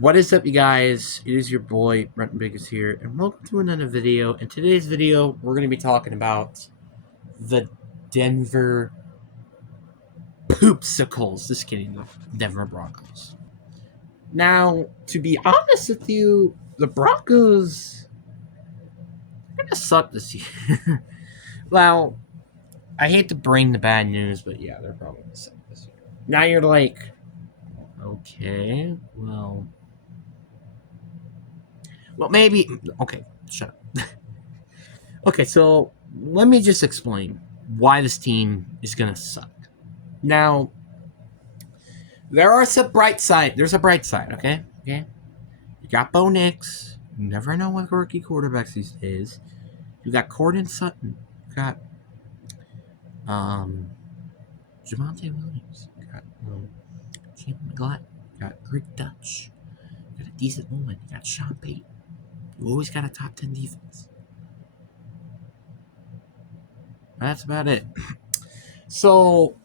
What is up, you guys? It is your boy, Brenton Biggers here, and welcome to another video. In today's video, we're going to be talking about the Denver Poopsicles. Just kidding, the Denver Broncos. Now, to be honest with you, the Broncos are going to suck this year. Well, I hate to bring the bad news, but yeah, they're probably going to suck this year. Now you're like, okay, well, maybe. Okay, shut up. Okay, so let me just explain why this team is gonna suck. Now, there's a bright side. Okay? Okay? You got Bo Nix. You never know with rookie quarterbacks these days. You got Cortland Sutton. You got Javonte Williams. You got Jim McGlatt. You got Greg Dutch. You got a decent line. You got Sean Payton. You always got a top 10 defense. That's about it. So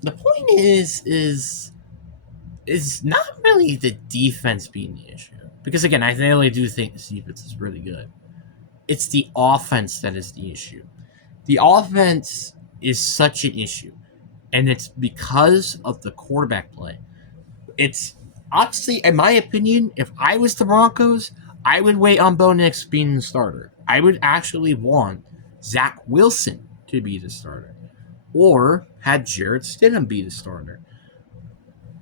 the point is not really the defense being the issue. Because again, I really do think the defense is really good. It's the offense that is the issue. The offense is such an issue. And it's because of the quarterback play. It's honestly, in my opinion, if I was the Broncos, I would wait on Bo Nix being the starter. I would actually want Zach Wilson to be the starter. Or had Jarrett Stidham be the starter.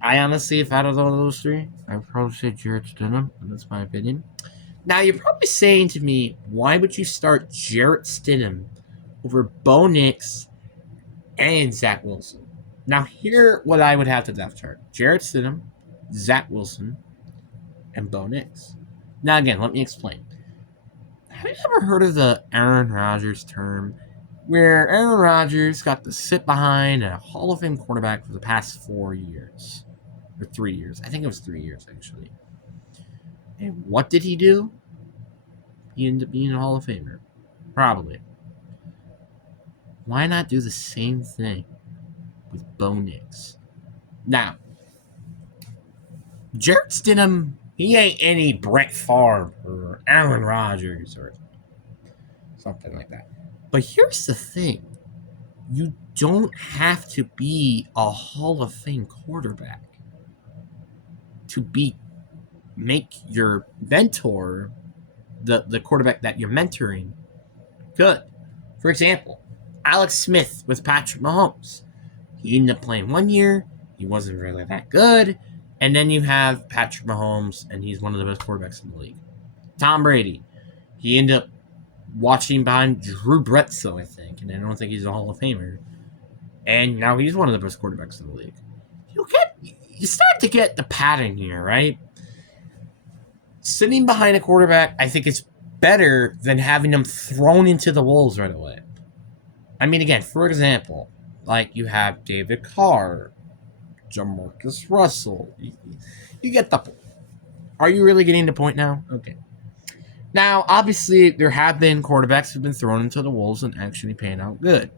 I honestly, if out of all those three, I would probably say Jarrett Stidham. That's my opinion. Now, you're probably saying to me, why would you start Jarrett Stidham over Bo Nix and Zach Wilson? Now, here what I would have to depth chart. Jarrett Stidham, Zach Wilson, and Bo Nix. Now, again, let me explain. Have you ever heard of the Aaron Rodgers term, where Aaron Rodgers got to sit behind a Hall of Fame quarterback for the past 4 years? Or 3 years. I think it was 3 years, actually. And what did he do? He ended up being a Hall of Famer. Probably. Why not do the same thing with Bo Nix? Now, Jarrett Stidham, he ain't any Brett Favre or Aaron Rodgers or something like that. But here's the thing. You don't have to be a Hall of Fame quarterback to make your mentor, the quarterback that you're mentoring, good. For example, Alex Smith with Patrick Mahomes. He ended up playing 1 year. He wasn't really that good. And then you have Patrick Mahomes, and he's one of the best quarterbacks in the league. Tom Brady. He ended up watching behind Drew Bledsoe, I think, and I don't think he's a Hall of Famer. And now he's one of the best quarterbacks in the league. You start to get the pattern here, right? Sitting behind a quarterback, I think it's better than having them thrown into the wolves right away. I mean, again, for example, like you have David Carr, Jamarcus Russell. You get the point. Are you really getting the point now? Okay. Now, obviously, there have been quarterbacks who've been thrown into the wolves and actually paying out good.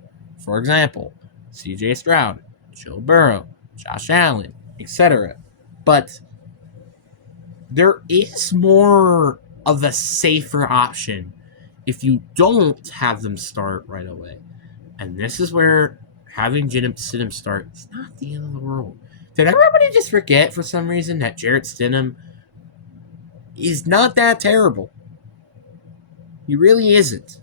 For example, C.J. Stroud, Joe Burrow, Josh Allen, etc. But there is more of a safer option if you don't have them start right away. And this is where having Stidham start is not the end of the world. Did everybody just forget for some reason that Jarrett Stidham is not that terrible? He really isn't.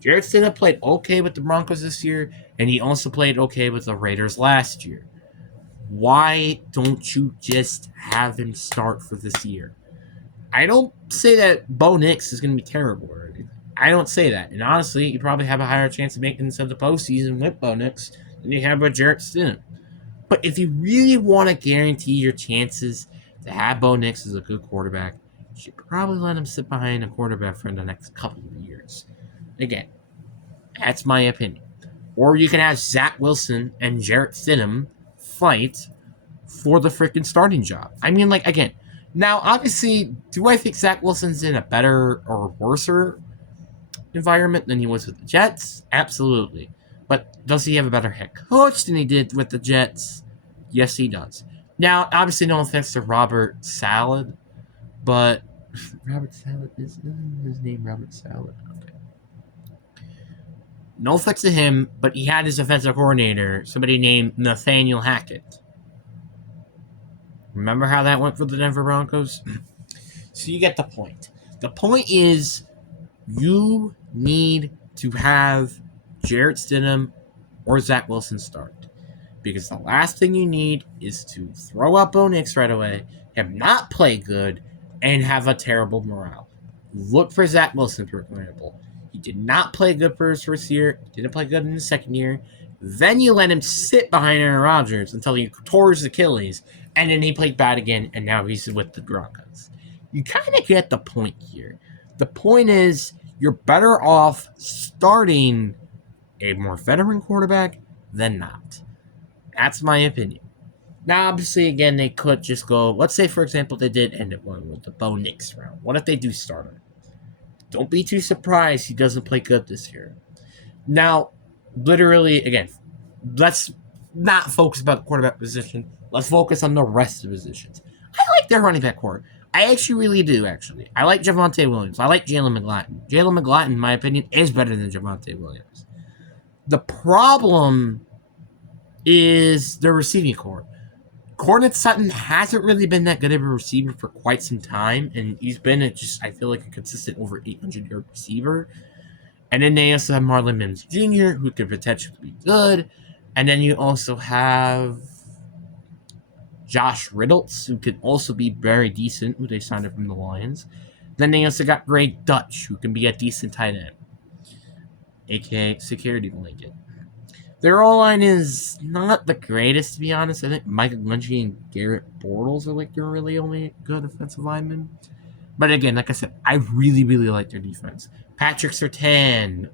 Jarrett Stidham played okay with the Broncos this year, and he also played okay with the Raiders last year. Why don't you just have him start for this year? I don't say that Bo Nix is going to be terrible or anything. I don't say that. And honestly, you probably have a higher chance of making it to the postseason with Bo Nix than you have with Jarrett Stidham. But if you really want to guarantee your chances to have Bo Nix as a good quarterback, you should probably let him sit behind a quarterback for the next couple of years. Again, that's my opinion. Or you can have Zach Wilson and Jarrett Stidham fight for the freaking starting job. I mean, like, again, now, obviously, do I think Zach Wilson's in a better or worser environment than he was with the Jets? Absolutely. But does he have a better head coach than he did with the Jets? Yes, he does. Now, obviously, no offense to Robert Saleh, But Robert Salad isn't his name Robert Salad. Okay. No offense to him, but he had his offensive coordinator, somebody named Nathaniel Hackett. Remember how that went for the Denver Broncos? So you get the point. The point is you need to have Jarrett Stidham or Zach Wilson start. Because the last thing you need is to throw out Bo Nix right away, him not play good, and have a terrible morale. Look for Zach Wilson, for example. He did not play good for his first year, didn't play good in his second year. Then you let him sit behind Aaron Rodgers until he tore his Achilles, and then he played bad again, and now he's with the Broncos. You kind of get the point here. The point is, you're better off starting a more veteran quarterback than not. That's my opinion. Now, obviously, again, they could just go. Let's say, for example, they did end up going with the Bo Nix round. What if they do start him? Don't be too surprised he doesn't play good this year. Now, literally, again, let's not focus about the quarterback position. Let's focus on the rest of the positions. I like their running back core. I actually really do, actually. I like Javonte Williams. I like Jalen McGlatton. Jalen McGlatton, in my opinion, is better than Javonte Williams. The problem is the receiving core. Cornette Sutton hasn't really been that good of a receiver for quite some time, and he's been I feel like a consistent over 800-yard receiver. And then they also have Marlon Mims Jr., who could potentially be good. And then you also have Josh Riddles, who could also be very decent, who they signed up from the Lions. Then they also got Greg Dutch, who can be a decent tight end, aka security blanket. Their O-line is not the greatest, to be honest. I think Michael Munchie and Garrett Bortles are like their really only good offensive linemen. But again, like I said, I really, really like their defense. Patrick Surtain,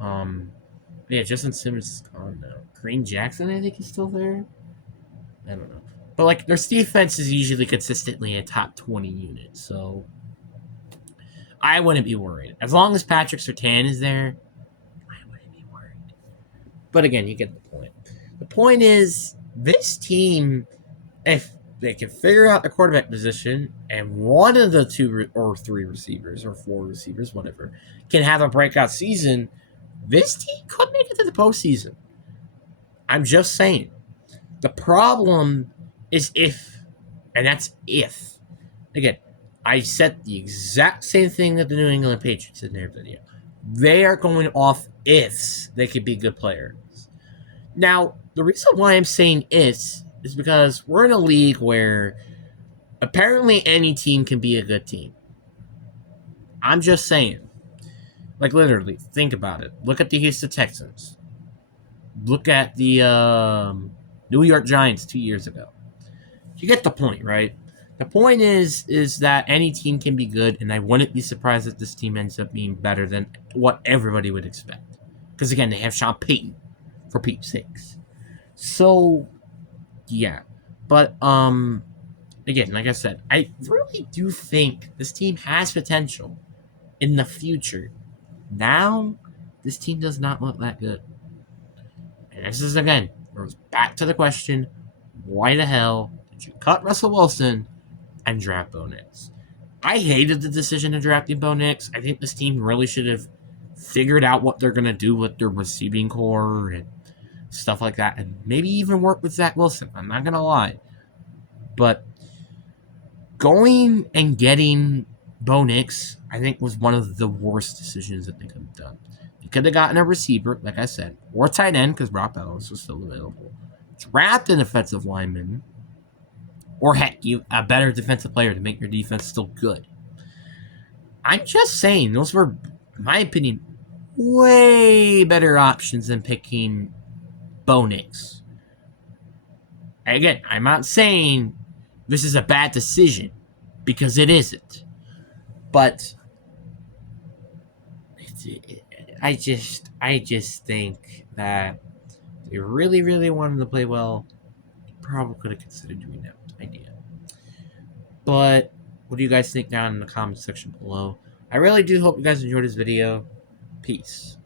Justin Simmons is gone now. Kareem Jackson, I think, is still there. I don't know. But like their defense is usually consistently a top 20 unit, so I wouldn't be worried. As long as Patrick Surtain is there, but again, you get the point. The point is, this team, if they can figure out the quarterback position and one of the 2 or 3 receivers or 4 receivers, whatever, can have a breakout season, this team could make it to the postseason. I'm just saying. The problem is if, and that's if. Again, I said the exact same thing that the New England Patriots in their video. They are going off ifs they could be good players. Now, the reason why I'm saying is because we're in a league where apparently any team can be a good team. I'm just saying. Like, literally, think about it. Look at the Houston Texans. Look at the New York Giants 2 years ago. You get the point, right? The point is that any team can be good, and I wouldn't be surprised if this team ends up being better than what everybody would expect. Because, again, they have Sean Payton, for Pete's sakes. So, yeah. But, again, like I said, I really do think this team has potential in the future. Now, this team does not look that good. And this is, again, goes back to the question, why the hell did you cut Russell Wilson and draft Bo Nix? I hated the decision of drafting Bo Nix. I think this team really should have figured out what they're going to do with their receiving core and stuff like that, and maybe even work with Zach Wilson. I'm not going to lie. But going and getting Bo Nix, I think, was one of the worst decisions that they could have done. You could have gotten a receiver, like I said, or a tight end, because Rob Ellis was still available. Draft an offensive lineman, or heck, a better defensive player to make your defense still good. I'm just saying, those were, in my opinion, way better options than picking Bo Nix. Again, I'm not saying this is a bad decision, because it isn't. But I just think that if they really, really wanted to play well, they probably could have considered doing that idea. But what do you guys think down in the comment section below? I really do hope you guys enjoyed this video. Peace.